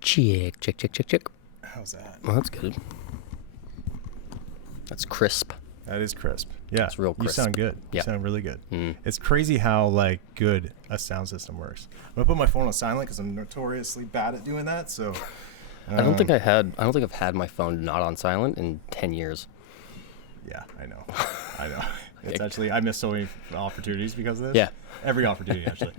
Check. How's that? Oh, that's good. That's crisp. That is crisp. Yeah, it's real crisp. You sound good. Yeah. You sound really good. Mm. It's crazy how like good a sound system works. I'm gonna put my phone on silent because I'm notoriously bad at doing that. So I don't think I've had my phone not on silent in 10 years. Yeah, I know. It's actually, I miss so many opportunities because of this. Yeah. Every opportunity, actually.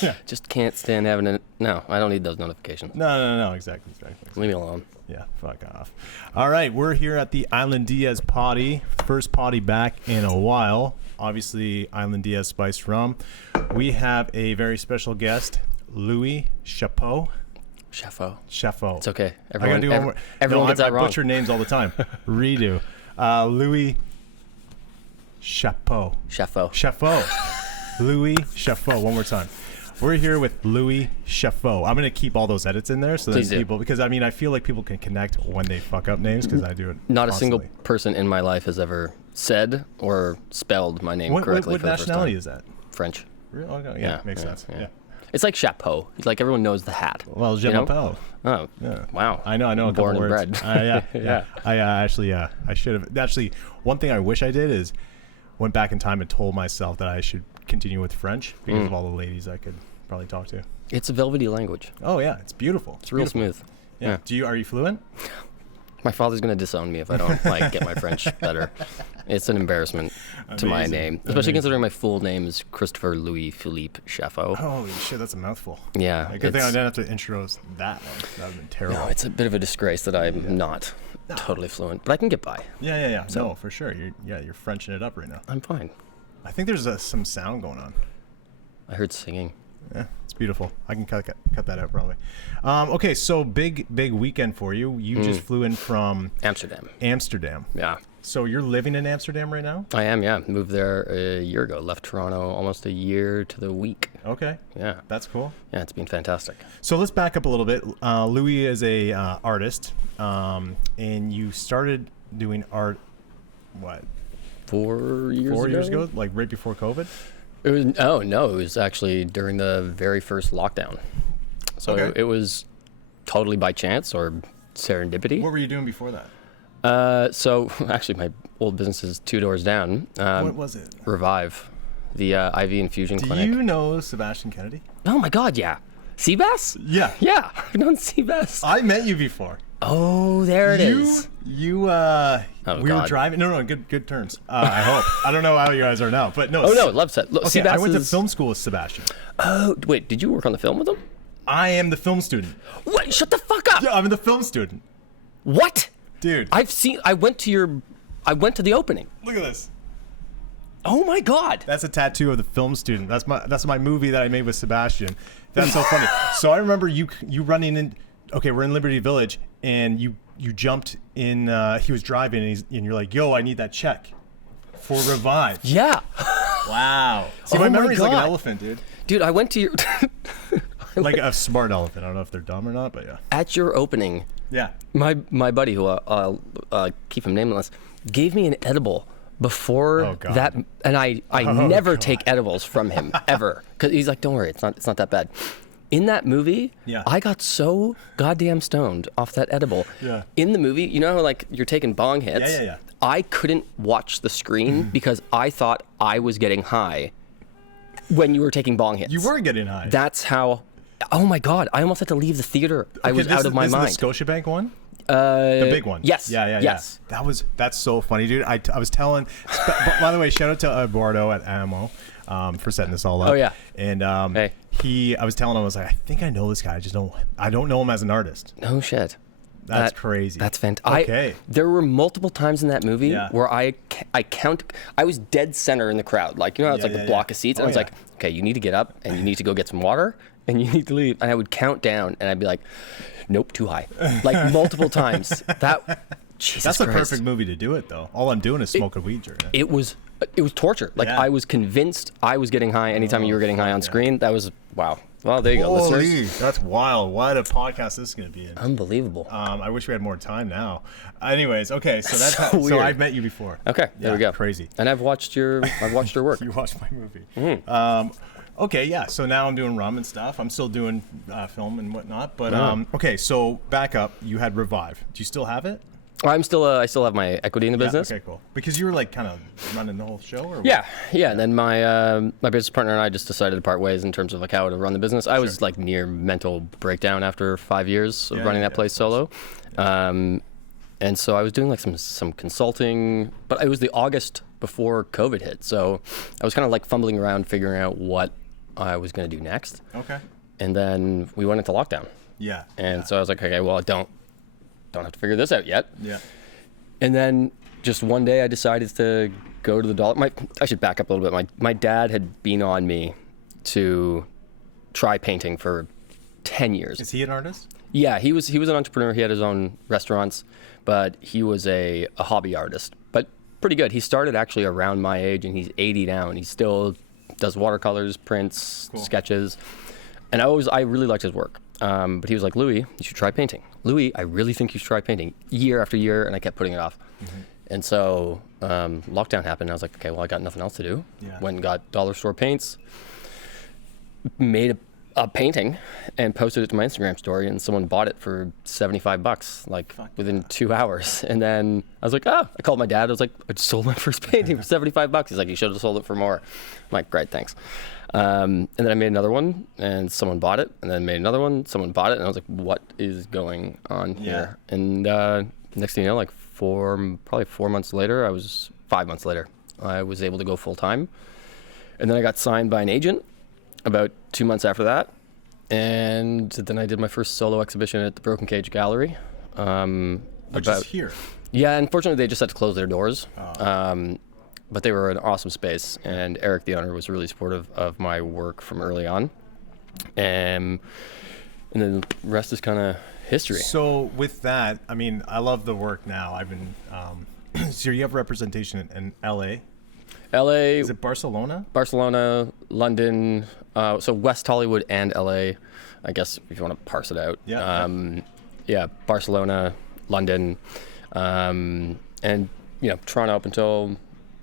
Yeah. Just can't stand having it. No, I don't need those notifications. No, exactly. Leave me alone. Yeah, fuck off. All right, we're here at the Island Diaz Poddy. First potty back in a while. Obviously, Island Diaz spiced rum. We have a very special guest, Louis Chapheau. Chapheau. It's okay. Everyone gets that wrong. I butcher names all the time. Redo. Louis Chapheau. Louis Chapheau. One more time. We're here with Louis Chapheau. I'm going to keep all those edits in there so that people, because I mean, I feel like people can connect when they fuck up names because I do it Not constantly. A single person in my life has ever said or spelled my name correctly. What for the nationality first time. is that? French. Really? Okay, yeah, makes sense. Yeah. It's like chapeau. Like everyone knows the hat. Well, je m'appelle. Oh, yeah. Wow. I know a couple Born words. and bred. Yeah. I should have. Actually, one thing I wish I did is went back in time and told myself that I should continue with French because of all the ladies I could probably talk to. It's a velvety language. Oh, yeah. It's beautiful. It's real smooth. Yeah. Are you fluent? My father's going to disown me if I don't get my French better. It's an embarrassment to my name, especially considering my full name is Christopher Louis Philippe Chapheau. Holy shit, that's a mouthful. Yeah. Good thing I didn't have to intro that. That would have been terrible. No, it's a bit of a disgrace that I'm not totally fluent, but I can get by. Yeah. So, no, for sure. You're Frenching it up right now. I'm fine. I think there's some sound going on. I heard singing. Yeah, it's beautiful. I can cut that out probably. Okay, so big weekend for you. You just flew in from Amsterdam. Yeah. So you're living in Amsterdam right now? I am, yeah. Moved there a year ago. Left Toronto almost a year to the week. Okay. Yeah. That's cool. Yeah, it's been fantastic. So let's back up a little bit. Louis is a artist, and you started doing art, what? 4 years ago? 4 years ago? Like right before COVID? It was actually during the very first lockdown. So it was totally by chance or serendipity. What were you doing before that? So actually my old business is 2 doors down. What was it? Revive, the IV infusion clinic. Do you know Sebastian Kennedy? Oh my God, yeah. Seabass? Yeah. Yeah, I've known Seabass. I met you before. Oh, there it is. We were driving. No, good turns. I hope. I don't know how you guys are now, but no. Oh no, love set. Look, okay, I went to film school with Sebastian. Oh wait, did you work on the film with him? I am the film student. Wait, shut the fuck up. Yeah, I'm the film student. What? Dude. I went to the opening. Look at this. Oh my God. That's a tattoo of the film student. That's my movie that I made with Sebastian. That's so funny. So I remember you running in. Okay, we're in Liberty Village, and you jumped in. He was driving, and you're like, "Yo, I need that check for Revive." Yeah. Wow. See, my memory's like an elephant, dude. Dude, I went to your like a smart elephant. I don't know if they're dumb or not, but yeah. At your opening. Yeah. My buddy, who I'll keep him nameless, gave me an edible before that, and I never take edibles from him ever because he's like, "Don't worry, it's not that bad." In that movie, I got so goddamn stoned off that edible. Yeah. In the movie, you know how like you're taking bong hits? Yeah. I couldn't watch the screen because I thought I was getting high when you were taking bong hits. You were getting high. That's how. Oh my God! I almost had to leave the theater. I was out of my mind. This is the Scotiabank one. The big one. Yes. Yes. That's so funny, dude. I was telling. By the way, shout out to Eduardo at Ammo for setting this all up. Oh yeah. And hey. I was telling him, I was like, I think I know this guy. I don't know him as an artist. No shit. That's crazy. That's fantastic. Okay. There were multiple times in that movie where I was dead center in the crowd. Like, you know how it's like the block of seats? And I was like, okay, you need to get up and you need to go get some water and you need to leave. And I would count down and I'd be like, nope, too high. Like multiple times. That's a perfect movie to do it, though. All I'm doing is smoking weed during it. It was torture. Like I was convinced I was getting high anytime you were getting high on screen. That was, wow. Well, there you go, listeners. That's wild. What a podcast this is going to be in. Unbelievable. I wish we had more time now. Anyways, okay, so that's weird. So I've met you before. Okay, there we go. Crazy. And I've watched your work. You watched my movie. Okay, yeah. So now I'm doing rum and stuff. I'm still doing film and whatnot. But okay, so back up. You had Revive. Do you still have it? I still have my equity in the business. Okay, cool. Because you were like kind of running the whole show, or what? Yeah. And then my business partner and I just decided to part ways in terms of like how to run the business. I was like near mental breakdown after 5 years of running that place solo, and so I was doing like some consulting. But it was the August before COVID hit, so I was kind of like fumbling around figuring out what I was going to do next. Okay. And then we went into lockdown. Yeah. And so I was like, okay, well, I don't have to figure this out yet. Yeah. And then just one day I decided to go to the dollar. I should back up a little bit. My dad had been on me to try painting for 10 years. Is he an artist? Yeah, he was an entrepreneur. He had his own restaurants, but he was a hobby artist, but pretty good. He started actually around my age, and he's 80 now, and he still does watercolors, prints, sketches. And I really liked his work. But he was like, Louis, you should try painting. Louis, I really think you should try painting. Year after year, and I kept putting it off. Mm-hmm. And so lockdown happened, and I was like, okay, well, I got nothing else to do. Yeah. Went and got dollar store paints, made a painting, and posted it to my Instagram story, and someone bought it for $75, like within 2 hours. And then I was like, I called my dad. I was like, I just sold my first painting for $75. He's like, you should have sold it for more. I'm like, great, thanks. And then I made another one, and someone bought it, and then made another one, someone bought it, and I was like, what is going on here? And next thing you know, like probably 4 months later, 5 months later, I was able to go full time. And then I got signed by an agent about 2 months after that. And then I did my first solo exhibition at the Broken Cage Gallery. Which is here. Yeah, unfortunately, they just had to close their doors. But they were an awesome space, and Eric, the owner, was really supportive of my work from early on. And then the rest is kind of history. So with that, I mean, I love the work now. I've been, so you have representation in LA? LA. Is it Barcelona? Barcelona, London, so West Hollywood and LA, I guess, if you want to parse it out. Yeah. Barcelona, London, and, Toronto up until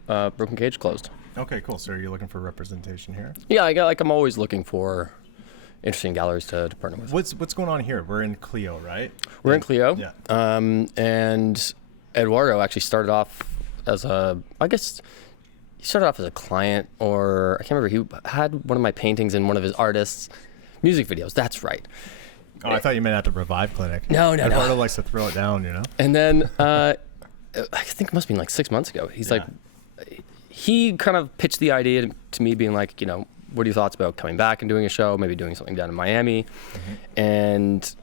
Broken Cage closed. Okay, cool. So are you looking for representation here? Yeah, I'm always looking for interesting galleries to partner with. What's going on here? We're in Clio, right? We're in Clio. Yeah. And Eduardo actually started off as a client, or I can't remember. He had one of my paintings in one of his artists' music videos. That's right. Oh, I thought you meant at the Revive Clinic. No. Eduardo likes to throw it down, And then I think it must have been like 6 months ago. He's like, he kind of pitched the idea to me, being like, what are your thoughts about coming back and doing a show, maybe doing something down in Miami? Mm-hmm. And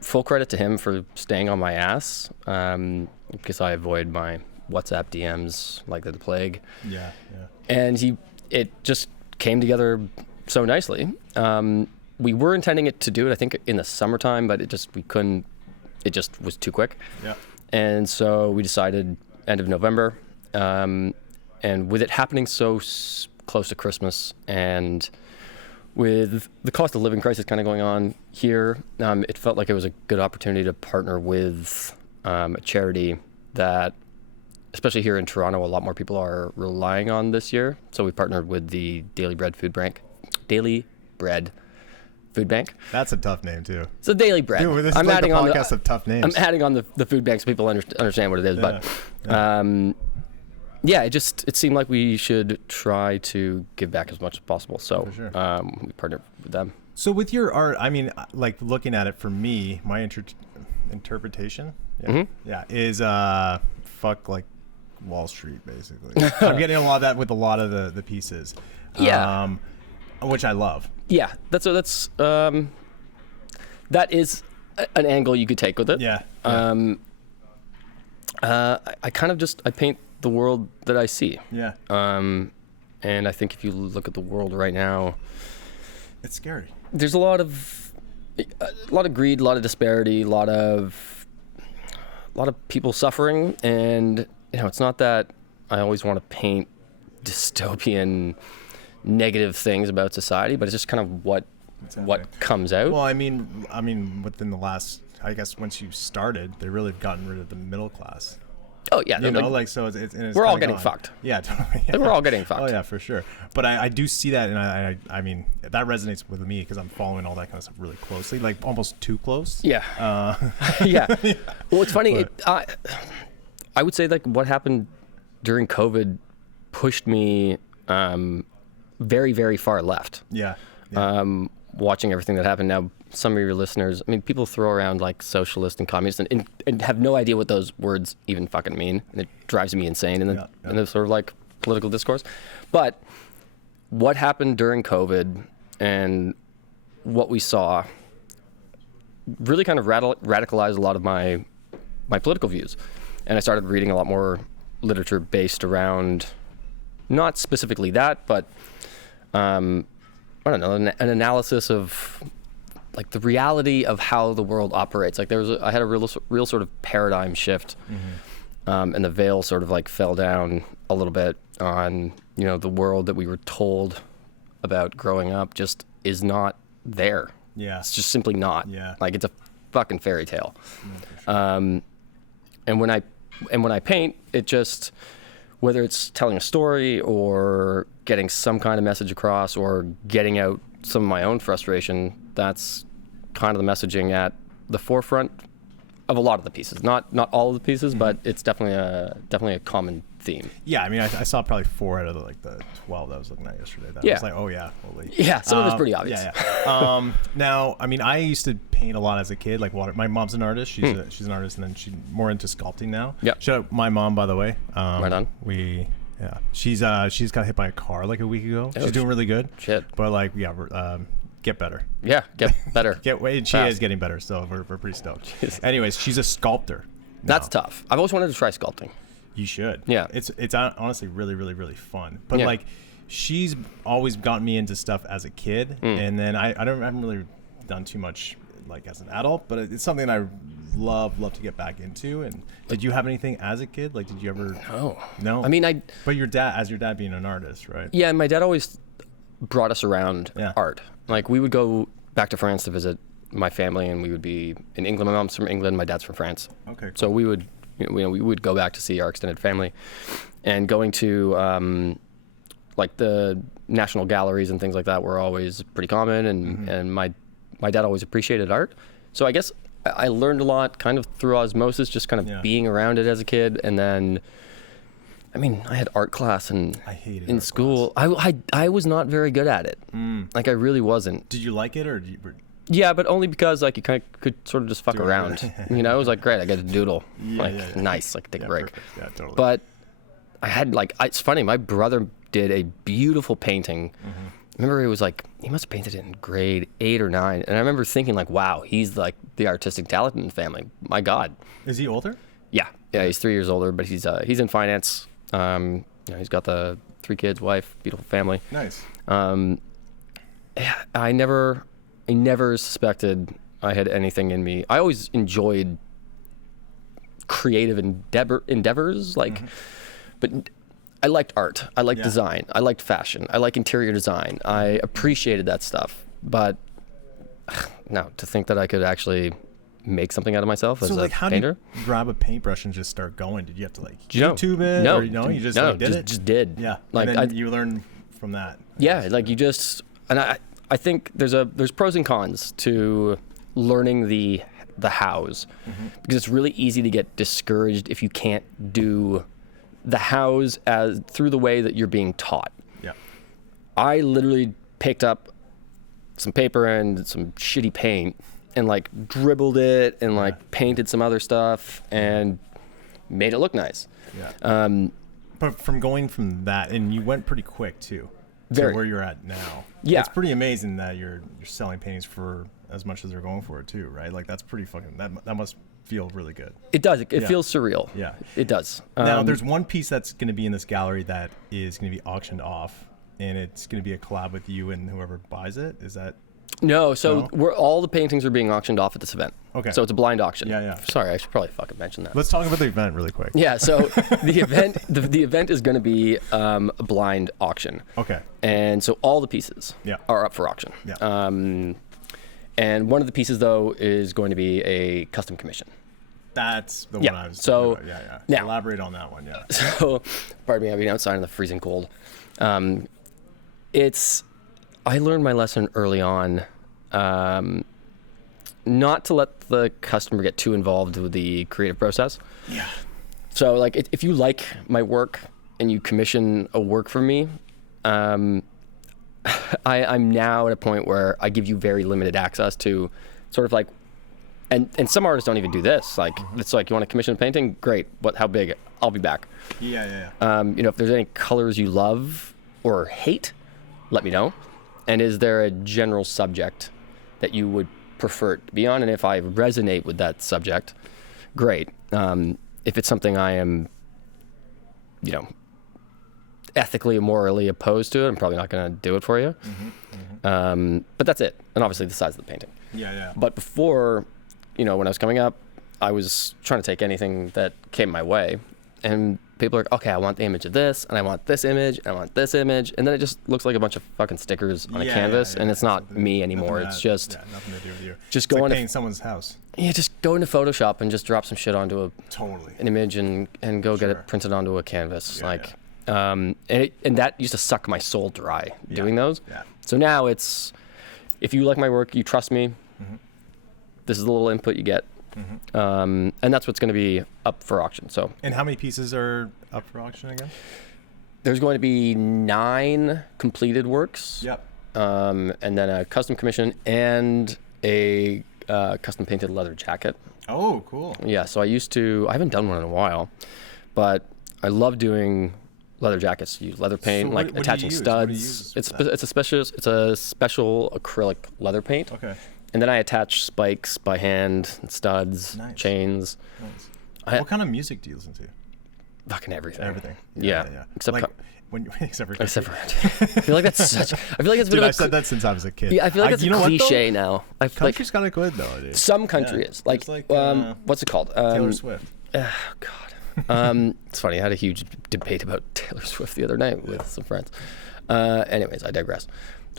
full credit to him for staying on my ass, because I avoid my WhatsApp DMs like the plague. Yeah. And it just came together so nicely. We were intending it to do it, I think, in the summertime, but we couldn't. It just was too quick. Yeah. And so we decided end of November. And with it happening so close to Christmas, and with the cost of living crisis kind of going on here, it felt like it was a good opportunity to partner with a charity that, especially here in Toronto, a lot more people are relying on this year. So we partnered with the Daily Bread Food Bank. That's a tough name too. So Daily Bread. Dude, this is like the podcast of tough names. I'm adding on the food bank so people understand what it is. It seemed like we should try to give back as much as possible. So we partnered with them. So with your art, I mean, like looking at it, for me, my interpretation is fuck like Wall Street, basically. I'm getting a lot of that with a lot of the pieces. Which I love. Yeah, that is an angle you could take with it. Yeah. I kind of I paint the world that I see. Yeah. And I think if you look at the world right now, it's scary. There's a lot of greed, a lot of disparity, a lot of people suffering, and it's not that I always want to paint dystopian negative things about society, but it's just kind of what comes out. Well, I mean, within the last, I guess, once you started, they really have gotten rid of the middle class. Oh yeah, you know, like so it's we're all getting fucked. Yeah, totally. Yeah. We're all getting fucked. Oh yeah, for sure. But I do see that, and I mean that resonates with me because I'm following all that kind of stuff really closely, like almost too close. Yeah. Yeah. Well, it's funny. I would say like what happened during COVID pushed me very, very far left. Yeah. Watching everything that happened. Now, some of your listeners, I mean, people throw around like socialist and communist and have no idea what those words even fucking mean. And it drives me insane in the sort of like political discourse. But what happened during COVID and what we saw really kind of radicalized a lot of my political views. And I started reading a lot more literature based around not specifically that, but I don't know, an analysis of like the reality of how the world operates. Like I had a real sort of paradigm shift, and the veil sort of like fell down a little bit on, you know, the world that we were told about growing up just is not there. Yeah. It's just simply not. Yeah. Like it's a fucking fairy tale. No, for sure. And when I paint, it just, whether it's telling a story or getting some kind of message across or getting out some of my own frustration, that's kind of the messaging at the forefront of a lot of the pieces. Not all of the pieces, but it's definitely a common theme. Yeah, I mean, I saw probably 4 out of the 12 that I was looking at yesterday. That was like, oh yeah, holy. Yeah, some of it's pretty obvious. Yeah. Now, I mean, I used to paint a lot as a kid, like water. My mom's an artist. She's an artist, and then she's more into sculpting now. Yeah. Shout out my mom, by the way. Right on. She's got hit by a car like a week ago. She's doing really good. Shit. But like, get better. Yeah, get better. She is getting better, so we're pretty stoked. Jeez. Anyways, she's a sculptor. That's tough. I've always wanted to try sculpting. You should. Yeah. It's honestly really, really, really fun. But like, she's always gotten me into stuff as a kid, and then I haven't really done too much like as an adult, but it's something I love to get back into. And did you have anything as a kid? Like, did you ever? No. I mean, But your dad being an artist, right? Yeah, my dad always brought us around art. Like we would go back to France to visit my family, and we would be in England. My mom's from England, my dad's from France. Okay. Cool. So we would go back to see our extended family, and going to like the national galleries and things like that were always pretty common, and my dad always appreciated art. So I guess I learned a lot kind of through osmosis, just kind of being around it as a kid. And then, I mean, I had art class in school. I was not very good at it. Like I really wasn't. Did you like it, or Yeah, but only because like you kind of could sort of just fuck around. You know, it was like great. I get to doodle. Nice. Like take a break. Perfect. Yeah, totally. But I had like, it's funny. My brother did a beautiful painting. I remember he was like, he must have painted it in grade 8 or 9, and I remember thinking like, wow, he's like the artistic talent in the family. My God. Is he older? Yeah, he's 3 years older, but he's in finance. He's got the 3 kids, wife, beautiful family. Nice. I never suspected I had anything in me. I always enjoyed creative endeavors, like, but I liked art. I liked design. I liked fashion. I like interior design. I appreciated that stuff. But no, to think that I could actually make something out of myself as a painter. How do you grab a paintbrush and just start going? Did you have to like YouTube it? No, or, you just did it? Just did. Yeah, like and then you learn from that. Yeah, like you just, and I think there's pros and cons to learning the hows, because it's really easy to get discouraged if you can't do the hows as through the way that you're being taught. Yeah. I literally picked up some paper and some shitty paint and like dribbled it and like painted some other stuff and made it look nice. Yeah. But from going from that, and you went pretty quick too, to where you're at now. Yeah. It's pretty amazing that you're selling paintings for as much as they're going for it too, right? Like that's pretty fucking, that must feel really good. It does. It feels surreal. Yeah. It does. Now there's one piece that's going to be in this gallery that is going to be auctioned off, and it's going to be a collab with you and whoever buys it. Is that? No, so all the paintings are being auctioned off at this event. Okay. So it's a blind auction. Yeah. Sorry, I should probably fucking mention that. Let's talk about the event really quick. Yeah, so the event the event is going to be a blind auction. Okay. And so all the pieces are up for auction. Yeah. And one of the pieces though is going to be a custom commission. That's the Yeah. one I was So, talking about. Yeah. now- Elaborate on that one. Yeah. So, pardon me, I've been outside in the freezing cold. I learned my lesson early on, not to let the customer get too involved with the creative process. Yeah. So, like, if you like my work and you commission a work from me, I'm now at a point where I give you very limited access to sort of like, and some artists don't even do this. Like, it's like, you want to commission a painting? Great. How big? I'll be back. Yeah. If there's any colors you love or hate, let me know. And is there a general subject that you would prefer it to be on? And if I resonate with that subject, great. If it's something I am, ethically or morally opposed to it, I'm probably not going to do it for you. But that's it. And obviously the size of the painting. Yeah. But before, when I was coming up, I was trying to take anything that came my way. And people are like, okay, I want the image of this, and I want this image, and I want this image. And then it just looks like a bunch of fucking stickers on a canvas, and it's not me anymore. It's just... nothing to do with you. Just it's go like into painting someone's house. Yeah, just go into Photoshop and just drop some shit onto an image and go get it printed onto a canvas. And that used to suck my soul dry doing those. Yeah. So now it's, if you like my work, you trust me, this is the little input you get. And that's what's going to be up for auction. So. And how many pieces are up for auction again? There's going to be 9 completed works. Yep. And then a custom commission and a custom painted leather jacket. Oh, cool. Yeah, so I haven't done one in a while, but I love doing leather jackets. You use leather paint, So like what attaching do you use? studs. It's a special acrylic leather paint. Okay. And then I attach spikes by hand, studs, chains. Nice. What kind of music do you listen to? Fucking everything. Everything. Yeah. Except except for I feel like that's such. I feel like it's been. Dude, I've said that since I was a kid. Yeah, I feel like it's a cliche now. I feel Country's kind of good though, dude. some country is like what's it called? Taylor Swift. Oh God. It's funny. I had a huge debate about Taylor Swift the other night with some friends. Anyways, I digress.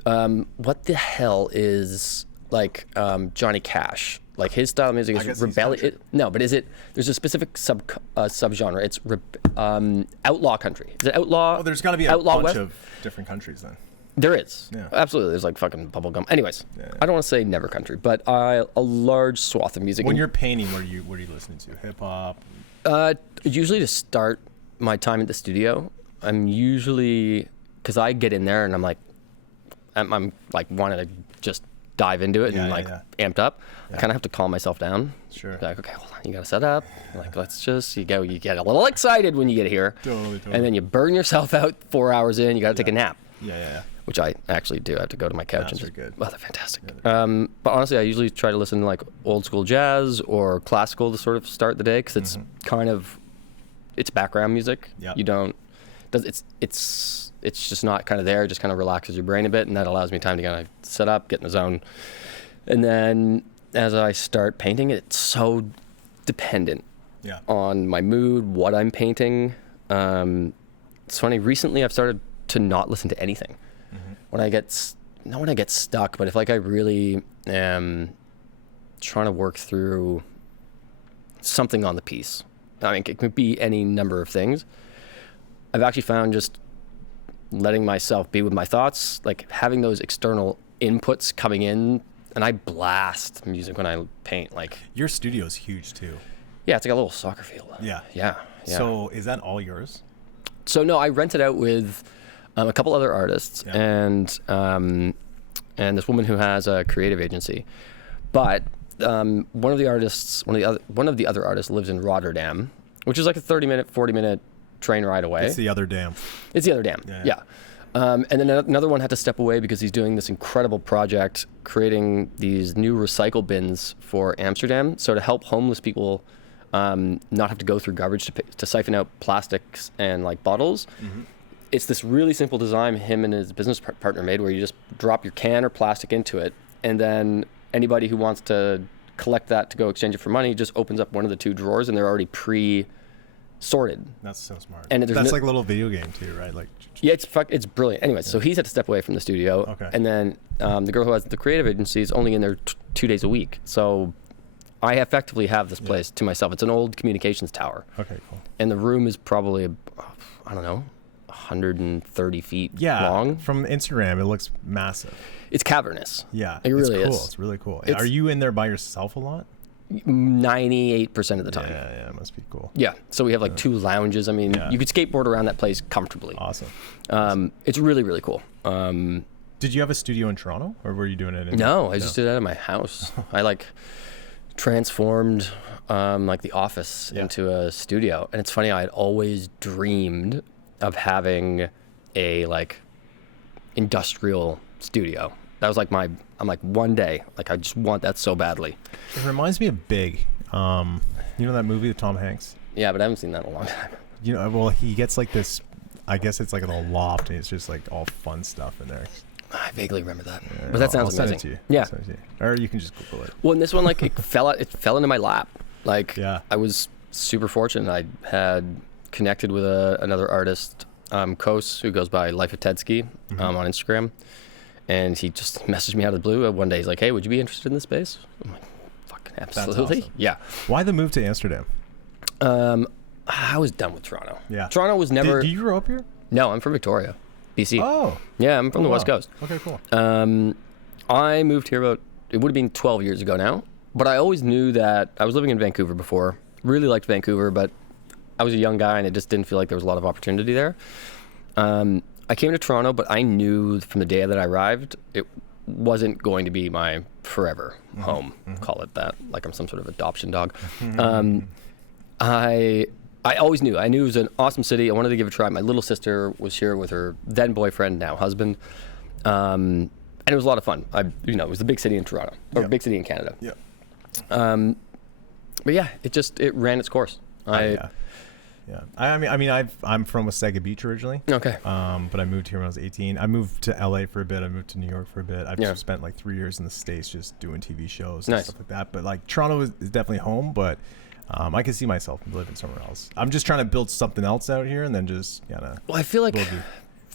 What the hell is like Johnny Cash? Like his style of music is rebellious. No, but is it? There's a specific subgenre. It's outlaw country. Is it outlaw? Oh, there's got to be a outlaw bunch West? of different countries then. There is. Yeah. Absolutely. There's like fucking bubblegum. Anyways, Yeah. I don't want to say never country, but a large swath of music. When you're painting, what are you listening to? Hip hop. Usually to start my time at the studio, I'm usually, because I get in there and I'm like wanting to just dive into it and amped up. I kind of have to calm myself down. Sure. Like, okay, hold on, you got to set up. Like, you get a little excited when you get here. Totally. And then you burn yourself out 4 hours in, you got to take a nap. Yeah. Which I actually do. I have to go to my couch and Naps are good. Well, they're fantastic. But honestly, I usually try to listen to like old school jazz or classical to sort of start the day because it's kind of, it's background music. Yeah. It's just not kind of there. It just kind of relaxes your brain a bit, and that allows me time to kind of set up, get in the zone. And then as I start painting, it's so dependent on my mood, what I'm painting. It's funny. Recently, I've started to not listen to anything. When I get not when I get stuck, but if like I really am trying to work through something on the piece. I mean, it could be any number of things. I've actually found just letting myself be with my thoughts, like having those external inputs coming in, and I blast music when I paint. Like your studio's huge too. Yeah, it's like a little soccer field. Yeah. So is that all yours? So no, I rent it out with a couple other artists and this woman who has a creative agency. But one of the other artists lives in Rotterdam, which is like a 30-minute, 40-minute train ride away. It's the other dam. It's the other dam. Yeah. And then another one had to step away because he's doing this incredible project creating these new recycle bins for Amsterdam. So to help homeless people not have to go through garbage to siphon out plastics and like bottles. It's this really simple design him and his business partner made where you just drop your can or plastic into it, and then anybody who wants to collect that to go exchange it for money just opens up one of the 2 drawers and they're already pre-sorted. That's so smart. And that's like a little video game too, right? Like yeah, it's brilliant. Anyway, so he's had to step away from the studio. Okay. And then the girl who has the creative agency is only in there 2 days a week. So I effectively have this place to myself. It's an old communications tower. Okay, cool. And the room is probably, I don't know, 130 feet long. From Instagram, it looks massive. It's cavernous. Yeah, it really cool. is. It's really cool. Are you in there by yourself a lot? 98% of the time. Yeah, it must be cool. Yeah, so we have like 2 lounges. I mean, you could skateboard around that place comfortably. Awesome. It's really, really cool. Did you have a studio in Toronto, or were you doing it in? No, I just did it at my house. I like transformed like the office into a studio, and it's funny. I had always dreamed of having a like industrial studio. That was like I'm like, one day, like, I just want that so badly. It reminds me of Big. You know that movie with Tom Hanks? Yeah, but I haven't seen that in a long time. You know, well, he gets like this, I guess it's like a loft, and it's just like all fun stuff in there. I vaguely remember that, but that sounds I'll amazing. Send it to you. Yeah, I'll send it to you. Or you can just Google it. Well, in this one, like, it fell into my lap. Like, yeah. I was super fortunate. I had connected with another artist, Kos, who goes by Life of Tedski on Instagram. And he just messaged me out of the blue. One day he's like, hey, would you be interested in this space? I'm like, fucking absolutely. Awesome. Yeah. Why the move to Amsterdam? I was done with Toronto. Yeah. Toronto was never... Do you grow up here? No, I'm from Victoria, BC. Oh. Yeah, I'm from the West Coast. Okay, cool. I moved here it would have been 12 years ago now. But I always knew that I was living in Vancouver before. Really liked Vancouver, but I was a young guy and it just didn't feel like there was a lot of opportunity there. I came to Toronto, but I knew from the day that I arrived, it wasn't going to be my forever home, call it that, like I'm some sort of adoption dog. I always knew. I knew it was an awesome city. I wanted to give it a try. My little sister was here with her then boyfriend, now husband, and it was a lot of fun. It was the big city in Toronto, or big city in Canada. Yeah. But yeah, it ran its course. Yeah, I'm from Wasaga Beach originally. Okay. But I moved here when I was 18. I moved to LA for a bit. I moved to New York for a bit. I've spent like 3 years in the States just doing TV shows and stuff like that. But like Toronto is definitely home, but I can see myself living somewhere else. I'm just trying to build something else out here and then just kind of. Well, I feel like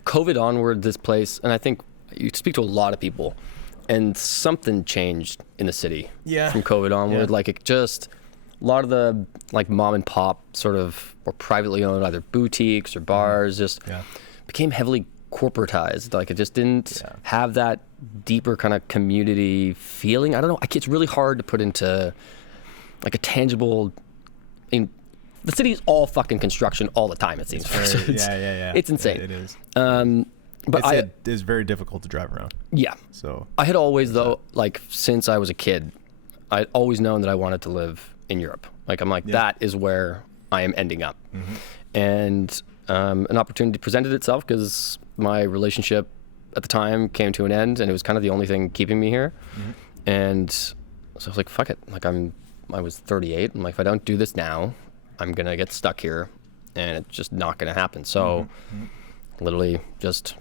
COVID onward, this place, and I think you speak to a lot of people, and something changed in the city. Yeah. From COVID onward, like it just. A lot of the like mom and pop sort of or privately owned either boutiques or bars just became heavily corporatized. Like it just didn't have that deeper kind of community feeling. I don't know. It's really hard to put into like a tangible. The city is all fucking construction all the time. It seems. It's insane. It is. But it's very difficult to drive around. Yeah. So I had always like since I was a kid, I'd always known that I wanted to live in Europe. Like I'm like that is where I am ending up. And an opportunity presented itself because my relationship at the time came to an end and it was kind of the only thing keeping me here. And so I was like, fuck it. Like I was 38. I'm like, if I don't do this now, I'm gonna get stuck here and it's just not gonna happen. So literally just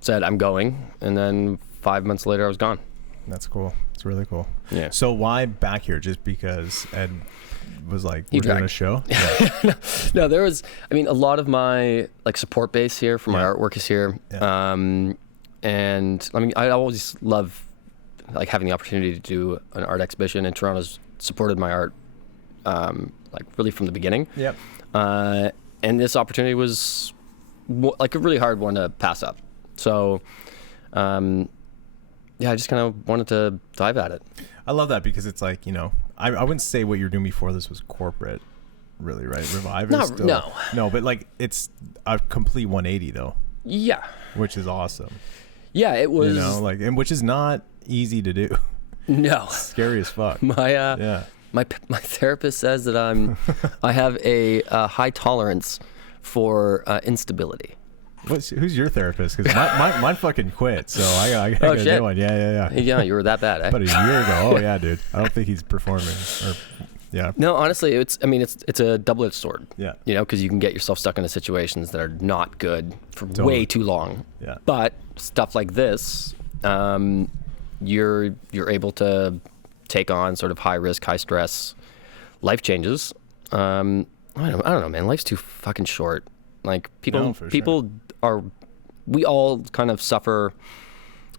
said I'm going, and then 5 months later I was gone. That's cool. It's really cool. Yeah. So why back here? Just because Ed was like, we're doing a show? Yeah. No, there was, a lot of my like support base here for my artwork is here. Yeah. And I always love like having the opportunity to do an art exhibition, and Toronto's supported my art like really from the beginning. Yep. And this opportunity was like a really hard one to pass up. So, I just kind of wanted to dive at it. I love that because it's like, I wouldn't say what you're doing before this was corporate, really, right? Revive is still, no, but like it's a complete 180 though. Yeah. Which is awesome. Yeah, it was. And which is not easy to do. No. Scary as fuck. My therapist says that I have a high tolerance for instability. Who's your therapist? Because mine fucking quit, so I got a new one. Yeah. Yeah, you were that bad, eh? About a year ago. Oh yeah, dude. I don't think he's performing. No, honestly, it's a double-edged sword. Yeah. Because you can get yourself stuck into situations that are not good for way too long. Yeah. But stuff like this, you're able to take on sort of high risk, high stress life changes. I don't know, man. Life's too fucking short. Like we all kind of suffer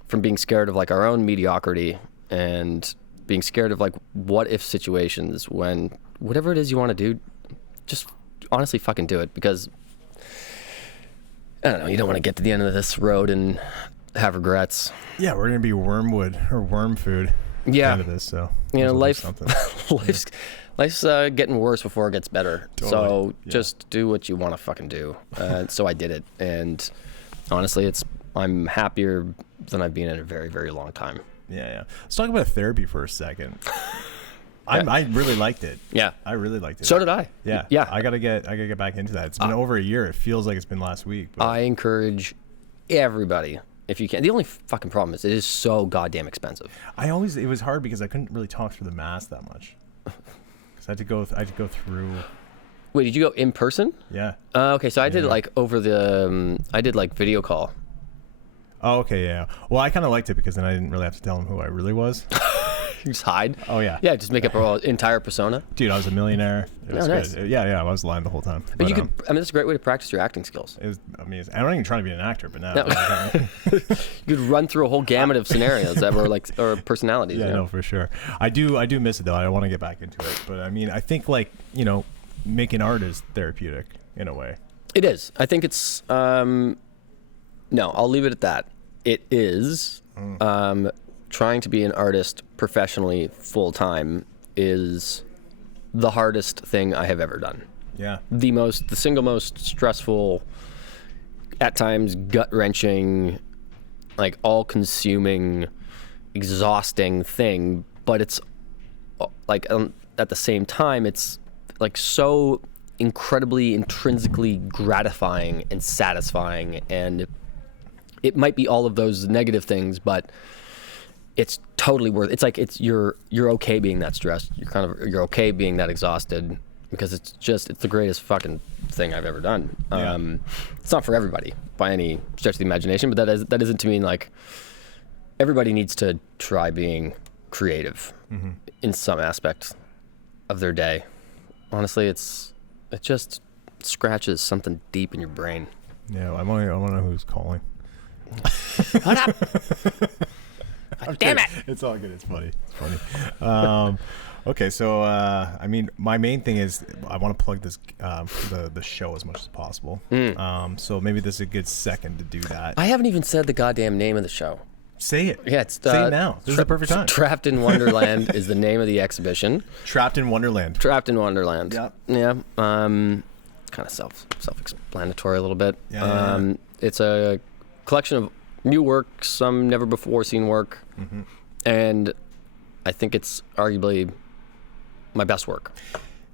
from being scared of like our own mediocrity, and being scared of like what if situations when whatever it is you want to do, just honestly fucking do it, because I don't know, you don't want to get to the end of this road and have regrets. Yeah, we're gonna be wormwood or worm food. Yeah. At the end of this, so you know, life's getting worse before it gets better. Totally. So just do what you want to fucking do. So I did it, and honestly, I'm happier than I've been in a very, very long time. Yeah. Let's talk about therapy for a second. I really liked it. Yeah, I really liked it. So did I. Yeah. I gotta get back into that. It's been over a year. It feels like it's been last week. But I encourage everybody, if you can. The only fucking problem is it is so goddamn expensive. It was hard because I couldn't really talk through the mask that much. Because I had to go through. Wait, did you go in person? Yeah. Okay, so I did like over the I did like video call. Oh, okay, yeah. Well, I kind of liked it because then I didn't really have to tell him who I really was. You just hide? Oh, yeah. Yeah, just make up our entire persona. Dude, I was a millionaire. It was nice. good. Yeah, I was lying the whole time. But you could, it's a great way to practice your acting skills. It was amazing. I'm not even trying to be an actor, but now. No. You could run through a whole gamut of scenarios that were like, or personalities. Yeah, you know? no, for sure. I do miss it, though. I want to get back into it. But, I mean, I think, like, you know, making art is therapeutic in a way. It is. I think it's, no, I'll leave it at that. It is, trying to be an artist professionally full time is the hardest thing I have ever done. Yeah. The single most stressful, at times gut wrenching, like all consuming, exhausting thing. But it's like at the same time, it's like so incredibly intrinsically gratifying and satisfying, and it might be all of those negative things, but it's totally worth it. It's like you're okay being that stressed. You're okay being that exhausted, because it's the greatest fucking thing I've ever done. Yeah. It's not for everybody by any stretch of the imagination, but that isn't to mean like everybody needs to try being creative in some aspect of their day. Honestly, it just scratches something deep in your brain. Yeah, I want to know who's calling. What up? Damn it! It's all good. It's funny. Okay, so I mean, my main thing is I want to plug this the show as much as possible. So maybe this is a good second to do that. I haven't even said the goddamn name of the show. Say it. Yeah, it's say it now. This is the perfect time. Trapped in Wonderland is the name of the exhibition. Trapped in Wonderland. Trapped in Wonderland. Yeah. Yeah. It's kind of self-explanatory a little bit. Yeah. It's a collection of new work, some never before seen work, and I think it's arguably my best work.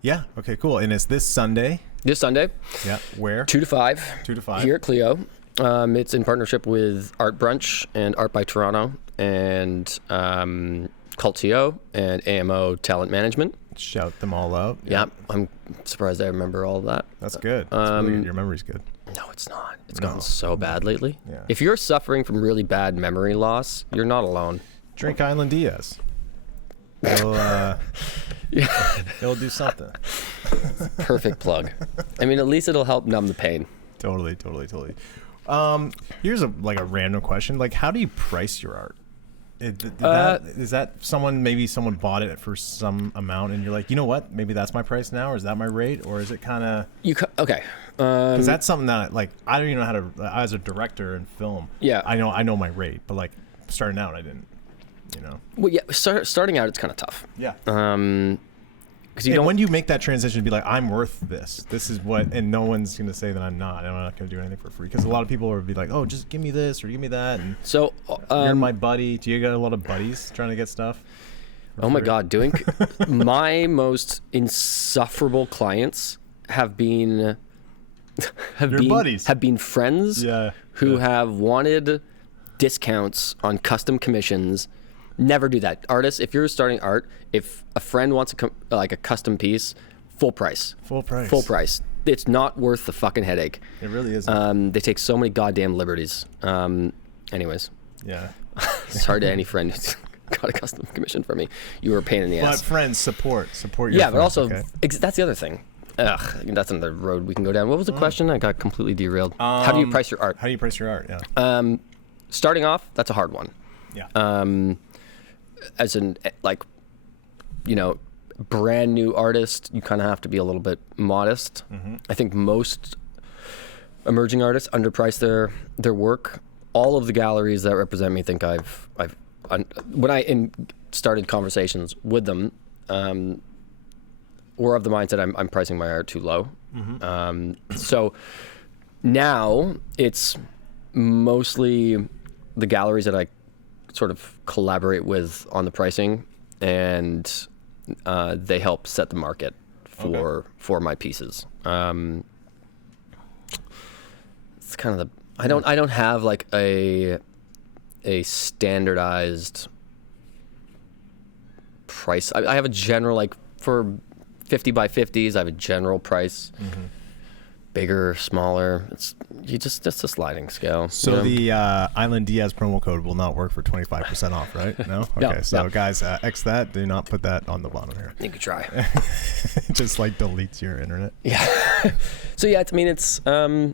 Yeah. Okay. Cool. And it's this Sunday. This Sunday. Yeah. Where? 2 to 5. 2 to 5. Here at Clio. It's in partnership with Art Brunch and Art by Toronto and Cultio and AMO Talent Management. Shout them all out. Yeah. I'm surprised I remember all of that. That's good. That's really good. Your memory's good. No, it's not. It's gotten so bad lately. Yeah. If you're suffering from really bad memory loss, you're not alone. Drink Island Diaz. It'll do something. Perfect plug. I mean, at least it'll help numb the pain. Totally. Here's a random question. Like, how do you price your art? Is that someone bought it for some amount and you're like, you know what, maybe that's my price now, or is that my rate, or is it kind of okay? Because that's something that like I don't even know how to, as a director in film. Yeah, I know my rate, but like starting out, I didn't. You know. Well, yeah, starting out, it's kind of tough. Yeah. Because when do you make that transition to be like, I'm worth this. This is what, and no one's going to say that I'm not. I'm not going to do anything for free. Because a lot of people will be like, oh, just give me this or give me that. And so you're my buddy. Do you got a lot of buddies trying to get stuff? Oh my God, my most insufferable clients have been buddies. Have been friends who have wanted discounts on custom commissions. Never do that. Artists, if you're starting art, if a friend wants a custom piece, full price. Full price. It's not worth the fucking headache. It really isn't. They take so many goddamn liberties. Anyways. Yeah. Sorry to any friend who's got a custom commission for me. You were a pain in the ass. But friends, support your friends, but also, okay? That's the other thing. That's another road we can go down. What was the question? I got completely derailed. How do you price your art? Yeah. Starting off, that's a hard one. Yeah. As in, like, brand new artist, you kind of have to be a little bit modest. I think most emerging artists underprice their work. All of the galleries that represent me think when I started conversations with them, were of the mindset I'm pricing my art too low. So now it's mostly the galleries that I sort of collaborate with on the pricing, and they help set the market for my pieces. It's kind of I don't have like a standardized price. I have a general, like for 50 by 50s, I have a general price. Bigger, smaller. It's a sliding scale. So the Island Diaz promo code will not work for 25% off, right? No? Okay. No, so no. Guys, X that. Do not put that on the bottom here. You could try. Just like deletes your internet. Yeah. So yeah, I mean, it's I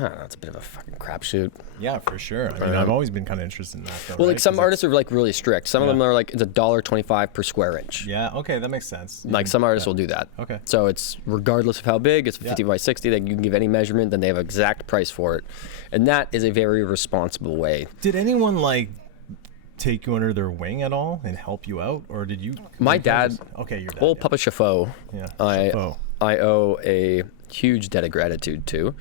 don't know, it's a bit of a fucking crapshoot. Yeah, for sure. I mean, I've always been kind of interested in that. Though, Well, right? like some artists are like really strict. Some of them are like, it's $1.25 per square inch. Yeah. Okay, that makes sense. Like some artists will do that. Okay. So it's regardless of how big, it's 50 by 60, that you can give any measurement, then they have an exact price for it. And that is a very responsible way. Did anyone like take you under their wing at all and help you out, or did you? My dad. Okay, your dad. Old Papa Chapheau. Yeah. I owe a huge debt of gratitude to.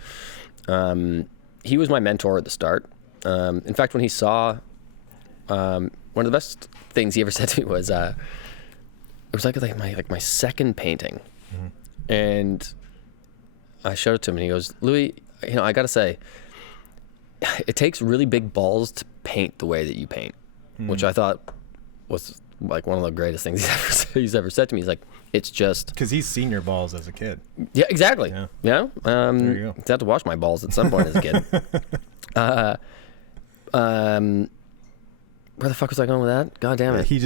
He was my mentor at the start. In fact, when he saw, one of the best things he ever said to me was, it was like my second painting, and I showed it to him, and he goes, "Louis, I gotta say, it takes really big balls to paint the way that you paint," which I thought was like one of the greatest things he's ever said to me. He's like, it's just because he's seen your balls as a kid. Yeah, exactly. Yeah. There you go. Had to wash my balls at some point as a kid. Where the fuck was I going with that? God damn it. He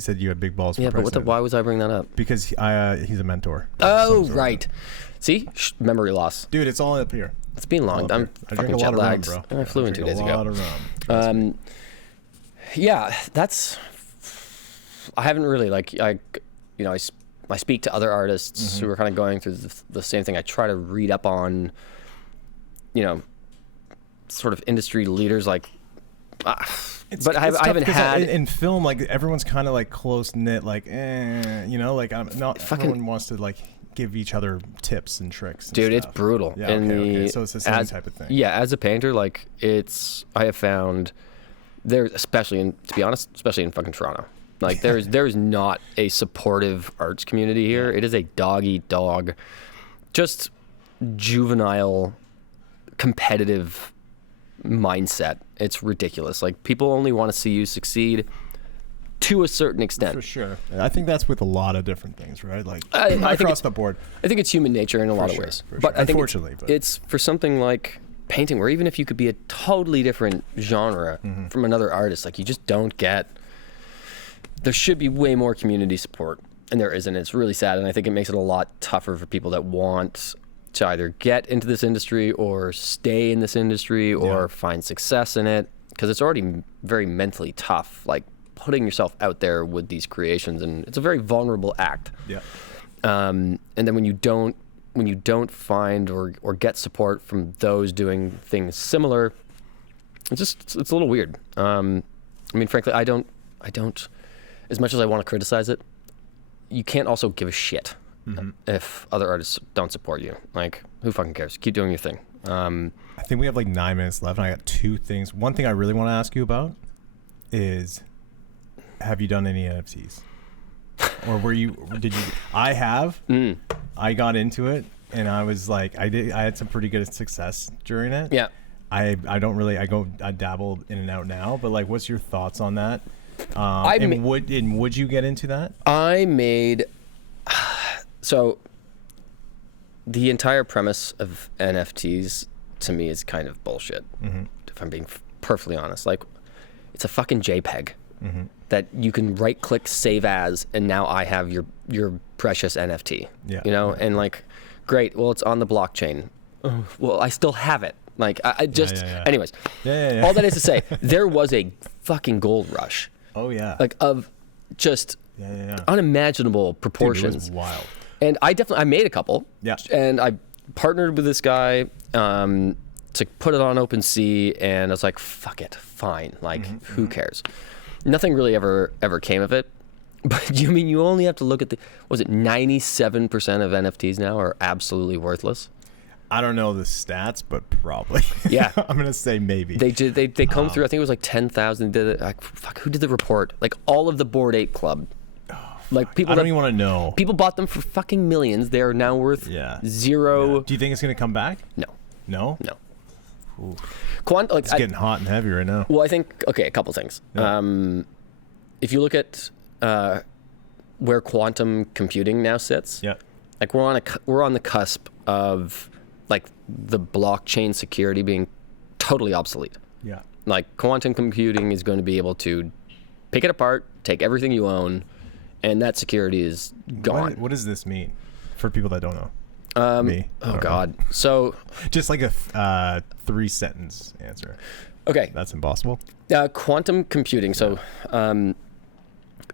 said you had big balls. For but why was I bringing that up? Because he's a mentor. Oh, right. See, memory loss. Dude, it's all up here. It's been long. I'm fucking jet lagged. I flew in 2 days ago. Yeah, that's. I haven't really I speak to other artists who are kind of going through the same thing. I try to read up on, sort of industry leaders like. But I haven't had in film, like everyone's kind of like close knit, like like I'm not. Everyone wants to like give each other tips and tricks. And dude, stuff. It's brutal. Yeah, okay. So it's the same type of thing. Yeah, as a painter, like I have found there, especially in fucking Toronto. Like there's not a supportive arts community here. It is a dog eat dog, just juvenile, competitive mindset. It's ridiculous. Like people only want to see you succeed to a certain extent. For sure. I think that's with a lot of different things, right? Like across the board. I think it's human nature in a lot of ways. But I think unfortunately, it's for something like painting, where even if you could be a totally different genre from another artist, like you just don't get. There should be way more community support, and there isn't. It's really sad, and I think it makes it a lot tougher for people that want to either get into this industry or stay in this industry or find success in it, because it's already very mentally tough, like putting yourself out there with these creations, and it's a very vulnerable act. Yeah. And then when you don't find or get support from those doing things similar, it's a little weird. I mean, frankly, I don't. As much as I want to criticize it, you can't also give a shit if other artists don't support you. Like, who fucking cares? Keep doing your thing. I think we have like 9 minutes left, and I got 2 things. One thing I really want to ask you about is, have you done any NFTs? Or did you? I have. I got into it, and I was like, I had some pretty good success during it. Yeah. I dabble in and out now, but like, what's your thoughts on that? Would you get into that? I made so the entire premise of NFTs to me is kind of bullshit. If I'm being perfectly honest, like it's a fucking JPEG that you can right click save as, and now I have your precious NFT. Yeah. And like, great. Well, it's on the blockchain. Well, I still have it. Like I just, anyways. Yeah. All that is to say, there was a fucking gold rush. Oh yeah. Like of just unimaginable proportions. Dude, it was wild. And I made a couple. Yeah. And I partnered with this guy to put it on OpenSea, and I was like, fuck it, fine. Like, who cares? Nothing really ever came of it. But you only have to look at 97% of NFTs now are absolutely worthless? I don't know the stats, but probably. Yeah. I'm going to say maybe. They combed through, I think it was like 10,000. Did it. Like, fuck, who did the report? Like all of the Bored Ape Club. Like people I don't even want to know. People bought them for fucking millions. They are now worth zero. Yeah. Do you think it's going to come back? No. No? No. Ooh. It's getting hot and heavy right now. Well, I think, a couple things. Yeah. If you look at where quantum computing now sits, like we're on the cusp of like the blockchain security being totally obsolete. Yeah. Like quantum computing is going to be able to pick it apart, take everything you own, and that security is gone. What does this mean for people that don't know? Me. Oh God. So just like a 3-sentence answer. Okay. That's impossible. Quantum computing. So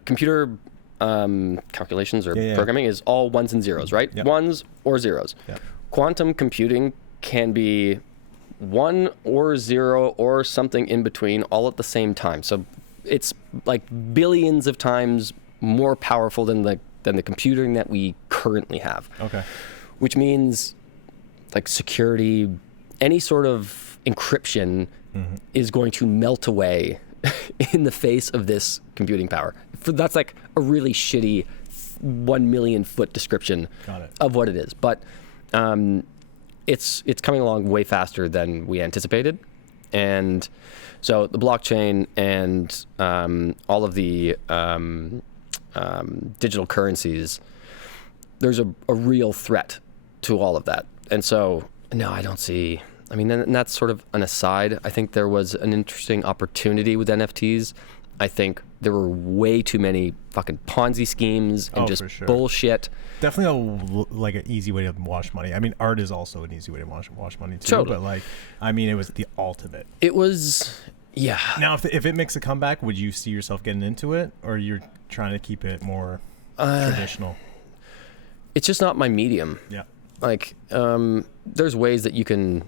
computer calculations or programming is all ones and zeros, right? Yep. Ones or zeros. Yep. Quantum computing can be 1 or 0 or something in between all at the same time. So it's like billions of times more powerful than the computing that we currently have. Okay. Which means like security, any sort of encryption is going to melt away in the face of this computing power. That's like a really shitty 1 million foot description of what it is. But it's coming along way faster than we anticipated. And so the blockchain and all of the digital currencies, there's a real threat to all of that. And so, no, I don't see, I mean, and that's sort of an aside. I think there was an interesting opportunity with NFTs. I think there were way too many fucking Ponzi schemes and just bullshit. Definitely like an easy way to wash money. I mean, art is also an easy way to wash money too. Totally. But like, I mean, it was the ultimate. It was, yeah. Now, if it makes a comeback, would you see yourself getting into it, or you're trying to keep it more traditional? It's just not my medium. Yeah. Like, there's ways that you can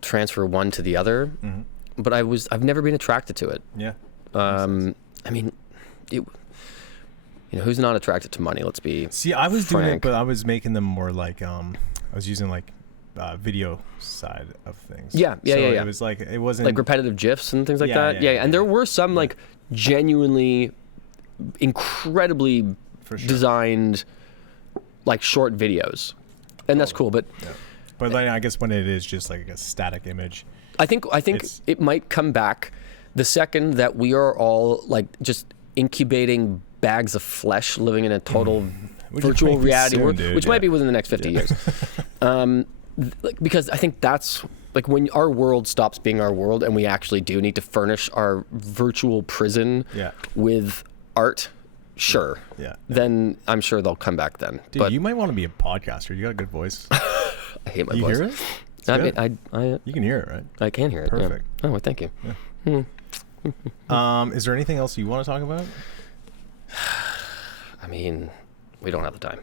transfer one to the other, but I've never been attracted to it. Yeah. I mean, who's not attracted to money? Let's be I was frank. doing it, but I was making them more like I was using like video side of things. Yeah. It was like, it wasn't like repetitive GIFs and things like that. Yeah. And there were some like genuinely incredibly designed like short videos, and that's cool. But but like, I guess when it is just like a static image, I think it might come back the second that we are all like just incubating bags of flesh, living in a total virtual reality world, which might be within the next 50 years. Because I think that's like when our world stops being our world and we actually do need to furnish our virtual prison with art. Sure. Yeah. Then I'm sure they'll come back then. Dude, you might want to be a podcaster. You got a good voice. I hate my voice. You hear it? I mean, you can hear it, right? I can hear it. Perfect. Yeah. Oh, well, thank you. Yeah. Is there anything else you want to talk about? I mean, we don't have the time.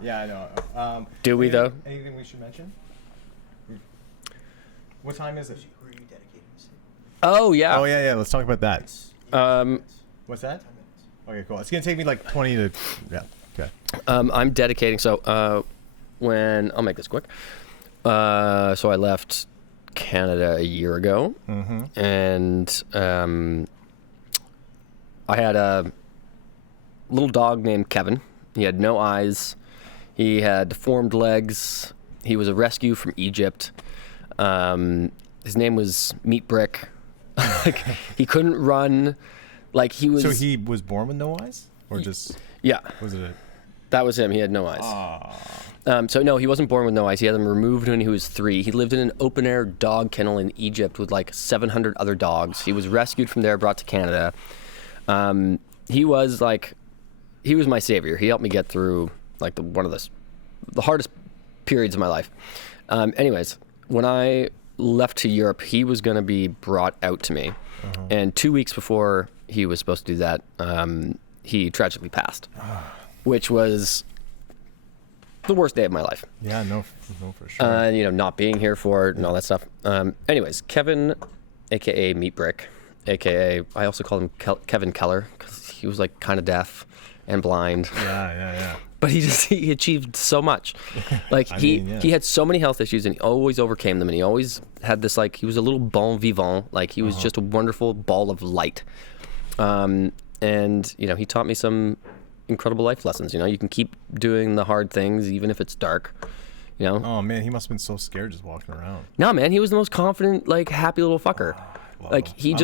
Yeah, I know. Do we, though? Anything we should mention? What time is it? Who are you dedicating this to? Oh, yeah. Oh, yeah. Let's talk about that. What's that? 10 minutes. Okay, cool. It's going to take me like 20 to... Yeah, okay. I'm dedicating... So, I'll make this quick. So I left Canada a year ago, and I had a little dog named Kevin. He had no eyes. He had deformed legs. He was a rescue from Egypt. His name was Meat Brick. Like, he couldn't run. Like, he was... So he was born with no eyes? Or just... Yeah. Was it That was him. He had no eyes. So no, he wasn't born with no eyes. He had them removed when he was 3. He lived in an open-air dog kennel in Egypt with like 700 other dogs. He was rescued from there, brought to Canada. He was my savior. He helped me get through like one of the hardest periods of my life. Anyways, when I left to Europe, he was going to be brought out to me. And 2 weeks before he was supposed to do that, he tragically passed, which was the worst day of my life. Yeah, no, for sure. You know, not being here for it and all that stuff. Anyways, Kevin, aka Meat Brick, aka I also called him Kevin Keller because he was like kind of deaf and blind. Yeah. But he achieved so much. Like he had so many health issues and he always overcame them, and he always had this, like, he was a little bon vivant. Like he was just a wonderful ball of light. And you know, he taught me some incredible life lessons. You know, you can keep doing the hard things even if it's dark. You know. Oh man, he must have been so scared just walking around. No man, he was the most confident, like happy little fucker. Like he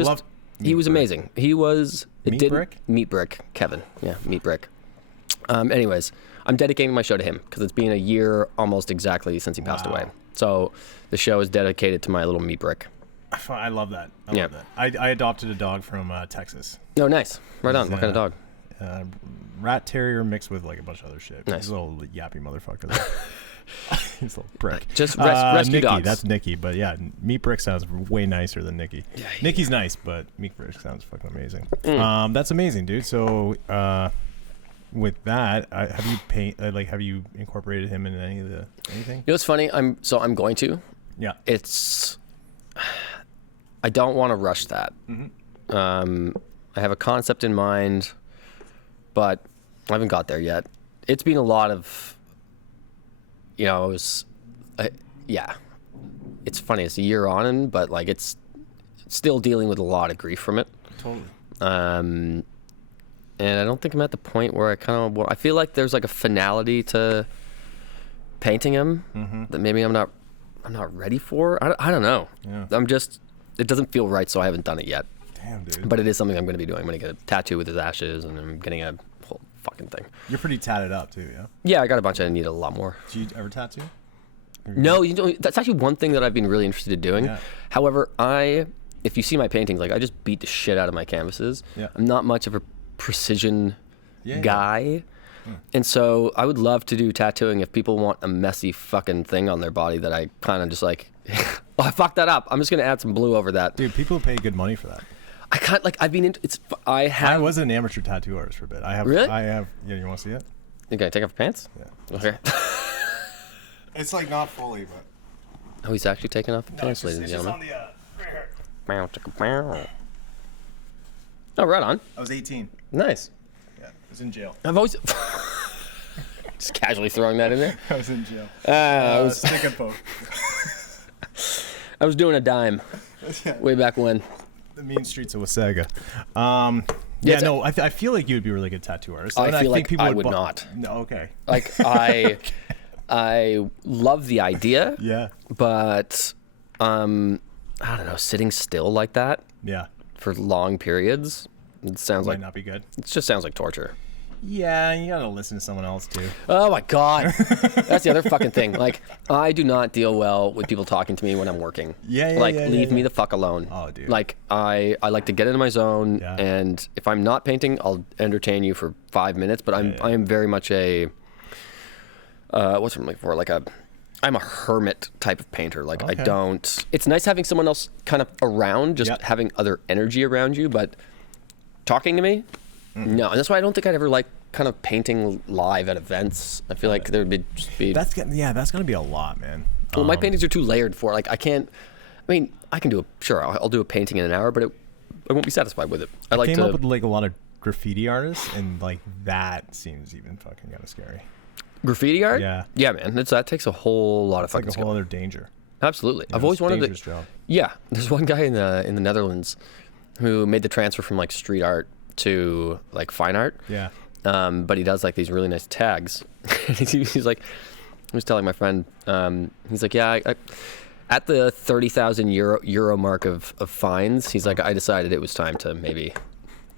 was amazing. He was Meat Brick, Kevin. Yeah, Meat Brick. Anyways, I'm dedicating my show to him because it's been a year almost exactly since he passed away. So the show is dedicated to my little Meat Brick. I love that. I love that. I adopted a dog from Texas. Oh, nice. Right on. What kind of dog? Rat terrier mixed with like a bunch of other shit. Nice. He's a little yappy motherfucker. He's a little prick. Just rescue Nikki, dogs. That's Nikki. But yeah, Meat Brick sounds way nicer than Nikki. Yeah, Nikki's nice, but Meat Brick sounds fucking amazing. That's amazing, dude. So with that, have you incorporated him in anything? You know what's funny? I'm going to. Yeah. I don't want to rush that. I have a concept in mind, but I haven't got there yet. It's been a lot of, you know, it's funny. It's a year on, but like it's still dealing with a lot of grief from it. Totally. And I don't think I'm at the point where I feel like there's like a finality to painting him that maybe I'm not ready for. I don't know. Yeah. It doesn't feel right, so I haven't done it yet. Damn, dude. But it is something I'm going to be doing. I'm going to get a tattoo with his ashes, and I'm getting a whole fucking thing. You're pretty tatted up too, yeah? Yeah, I got a bunch. I need a lot more. Do you ever tattoo? No, you know, that's actually one thing that I've been really interested in doing. Yeah. However, if you see my paintings, like I just beat the shit out of my canvases. Yeah. I'm not much of a precision guy. Yeah. And so I would love to do tattooing if people want a messy fucking thing on their body that I kind of just like, oh, I fucked that up. I'm just going to add some blue over that. Dude, people pay good money for that. I can't, like, I've been into, I was an amateur tattoo artist for a bit. Really? Yeah, you want to see it? You gotta take off your pants? Yeah. Okay. It's like not fully, but. Oh, he's actually taking off the pants, ladies and gentlemen. Oh, right on. I was 18. Nice. Yeah, I was in jail. I've always just casually throwing that in there. I was in jail. Stick and poke. I was doing a dime way back when. The mean streets of Wasaga. I feel like you would be a really good tattaoo artist. I feel like I would not. No, okay. Like I love the idea. Yeah. But I don't know, sitting still like that. Yeah. For long periods, it sounds might like not be good. It just sounds like torture. Yeah, you gotta listen to someone else too. Oh my god, that's the other fucking thing. Like, I do not deal well with people talking to me when I'm working. Leave me the fuck alone. Oh, dude. Like, I like to get into my zone, and if I'm not painting, I'll entertain you for 5 minutes. But I am very much a what's it like for? Like I'm a hermit type of painter. Like, okay. I don't. It's nice having someone else kind of around, just having other energy around you, but talking to me. No, and that's why I don't think I'd ever like kind of painting live at events. I feel like there would be that's gonna be a lot, man. Well, my paintings are too layered for it. Like I can do I'll do a painting in an hour, but I won't be satisfied with it. I came up with like a lot of graffiti artists, and like that seems even fucking kind of scary. Graffiti art? Yeah, man. That takes a whole lot of fucking like a whole other danger. Absolutely. I've always wanted to. Job. Yeah, there's one guy in the Netherlands who made the transfer from like street art to like fine art. Yeah. But he does like these really nice tags. He's like, I was telling my friend, he's like, yeah, I at the 30,000 euro mark of fines, he's like, I decided it was time to maybe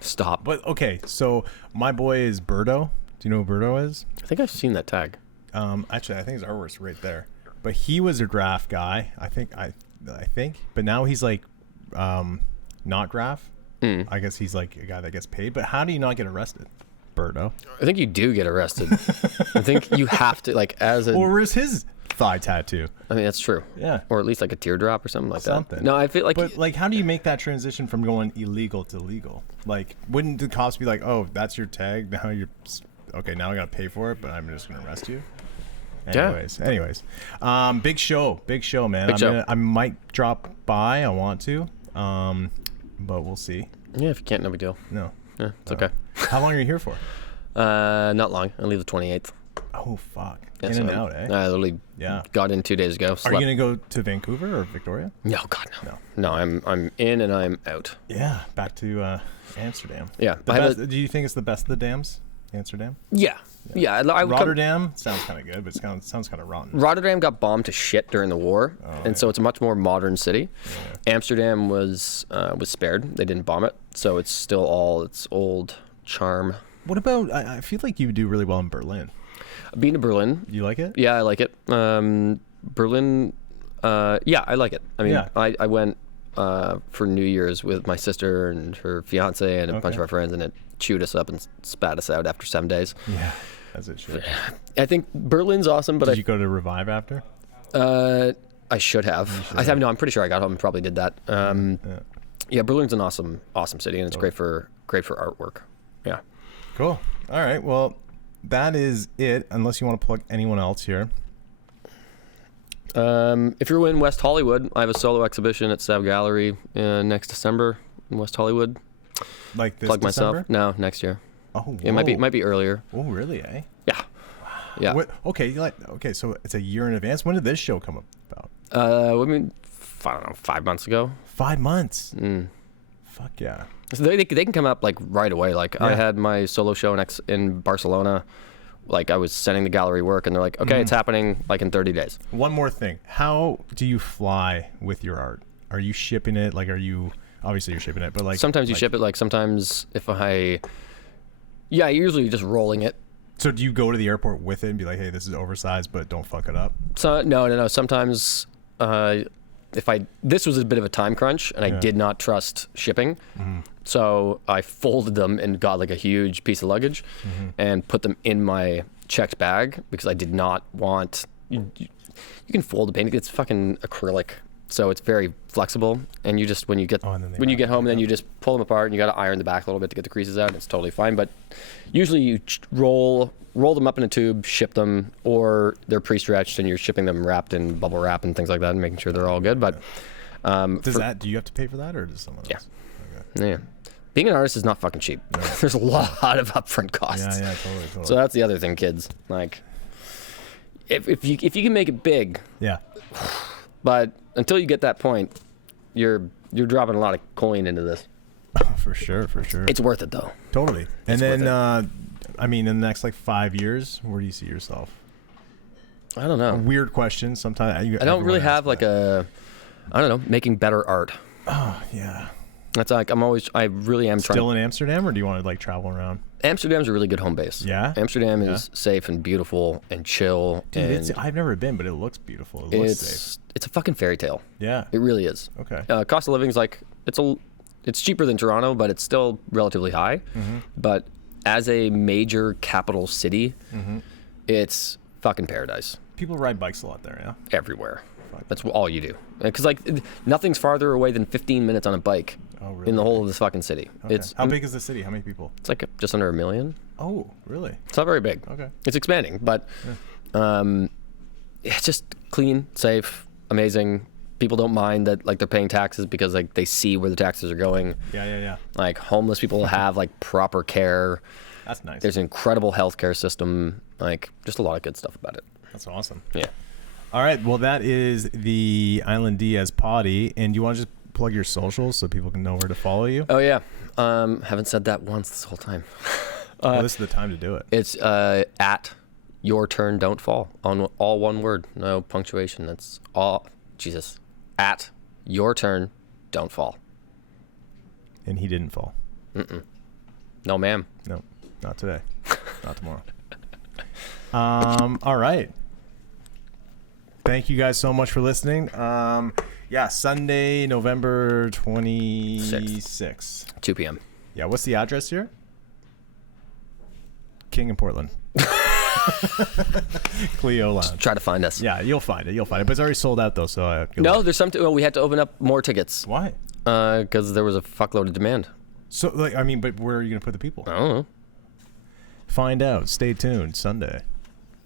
stop. But okay, so my boy is Birdo. Do you know who Birdo is? I think I've seen that tag. Actually, I think his artwork's right there. But he was a graph guy, I think. But now he's like, not graph. I guess he's like a guy that gets paid. But how do you not get arrested, Birdo? I think you do get arrested. I think you have to, like, as a... Or where's his thigh tattoo. I mean, that's true. Yeah. Or at least like a teardrop or something like Something. that. No, I feel like. But like, how do you make that transition from going illegal to legal? Like, wouldn't the cops be like, "Oh, that's your tag. Now you're okay. Now I gotta pay for it, but I'm just gonna arrest you." Anyways, big show, man. Big show. I might drop by. I want to, but we'll see. Yeah, if you can't, no big deal. No. Yeah, it's okay. How long are you here for? Not long. I leave the 28th. Oh fuck! Yeah, In and out, eh? I literally got in 2 days ago. Are you gonna go to Vancouver or Victoria? No, God, no. No, I'm in and I'm out. Yeah, back to Amsterdam. Yeah. Do you think it's the best of the dams? Amsterdam? Yeah. I would Rotterdam sounds kind of good, but it sounds kind of rotten. Rotterdam got bombed to shit during the war, so it's a much more modern city. Yeah. Amsterdam was spared; they didn't bomb it, so it's still all its old charm. What about? I feel like you would do really well in Berlin. Being to Berlin, you like it? Yeah, I like it. Berlin, yeah, I like it. I mean, I went for New Year's with my sister and her fiance and a bunch of our friends, and it chewed us up and spat us out after 7 days. Yeah, as it should. I think Berlin's awesome, but did you go to Revive after? I should have. I'm pretty sure I got home and probably did that. Yeah, Berlin's an awesome city, and it's great for artwork. Yeah. Cool. All right. Well, that is it. Unless you want to plug anyone else here. If you're in West Hollywood, I have a solo exhibition at Sav Gallery next December in West Hollywood. Like this plug December? Myself. No, next year. Oh, whoa. It might be earlier. Oh, really? Eh? Yeah. Wow. Yeah. Okay. So it's a year in advance. When did this show come about? I mean, I don't know, 5 months ago. 5 months. Fuck yeah. So they can come up like right away. Like I had my solo show in Barcelona. Like I was sending the gallery work, and they're like, "Okay, it's happening like in 30 days." One more thing: how do you fly with your art? Are you shipping it? Like, obviously you're shipping it, but like sometimes you ship it. Like sometimes usually just rolling it. So do you go to the airport with it and be like, "Hey, this is oversized, but don't fuck it up"? So no. Sometimes this was a bit of a time crunch, and I did not trust shipping. So I folded them and got like a huge piece of luggage and put them in my checked bag because I did not want. You can fold a painting; it's fucking acrylic, so it's very flexible. And you just when you get home, then you just pull them apart, and you got to iron the back a little bit to get the creases out. And it's totally fine. But usually you roll them up in a tube, ship them, or they're pre-stretched and you're shipping them wrapped in bubble wrap and things like that, and making sure they're all good. But do you have to pay for that, or does someone else? Yeah. Being an artist is not fucking cheap. No. There's a lot of upfront costs. Yeah, totally. So that's the other thing, kids. Like, if you can make it big, but until you get that point, you're dropping a lot of coin into this. For sure. It's worth it though. Totally. And then, I mean, in the next like 5 years, where do you see yourself? I don't know. A weird question. Sometimes I don't really have like making better art. Oh yeah. That's like I really am still in Amsterdam, or do you want to like travel around? Amsterdam's a really good home base. Yeah. Amsterdam is safe and beautiful and chill. Dude, I've never been, but it looks beautiful. It looks safe. It's a fucking fairy tale. Yeah. It really is. Okay. Cost of living's like it's cheaper than Toronto, but it's still relatively high. But as a major capital city, it's fucking paradise. People ride bikes a lot there, yeah? Everywhere. That's all you do. Because like nothing's farther away than 15 minutes on a bike in the whole of this fucking city. Okay. How big is the city? How many people? It's like just under 1 million. Oh, really? It's not very big. Okay. It's expanding, but it's just clean, safe, amazing. People don't mind that like they're paying taxes because like they see where the taxes are going. Yeah. Like homeless people have like proper care. That's nice. There's an incredible healthcare system. Like just a lot of good stuff about it. That's awesome. Yeah. All right. Well, that is the Island Diaz Poddy. And do you want to just plug your socials so people can know where to follow you? Oh, yeah. Haven't said that once this whole time. This is the time to do it. It's at Your Turn Don't Fall. On all one word. No punctuation. That's all. Jesus. At Your Turn Don't Fall. And he didn't fall. No, ma'am. No. Not today. Not tomorrow. All right. Thank you guys so much for listening. Sunday, November 26th. 2 p.m. Yeah, what's the address here? King in Portland. Clio Lounge. Just try to find us. Yeah, you'll find it. But it's already sold out though. So no, there's something. Well, we had to open up more tickets. Why? Because there was a fuckload of demand. So, like, I mean, but where are you gonna put the people? I don't know. Find out. Stay tuned. Sunday.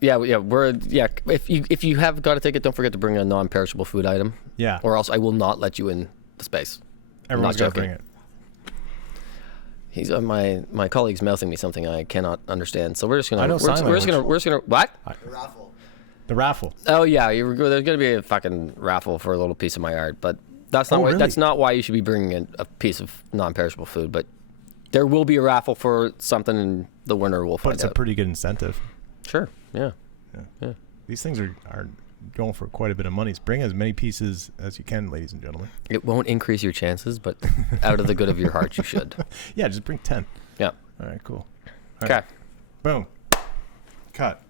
Yeah. If you have got a ticket, don't forget to bring a non-perishable food item. Yeah. Or else I will not let you in the space. Everyone's got to bring it. He's my colleague's mouthing me something I cannot understand. So we're just gonna. I know sign language. We're just gonna. What? The raffle. Oh yeah, there's gonna be a fucking raffle for a little piece of my art, but that's not really? That's not why you should be bringing in a piece of non-perishable food. But there will be a raffle for something, and the winner will find out. But it's a pretty good incentive. Sure. Yeah. These things are going for quite a bit of money. So bring as many pieces as you can, ladies and gentlemen. It won't increase your chances, but out of the good of your heart, you should. Yeah, just bring 10. Yeah. All right, cool. Okay. Boom. Cut.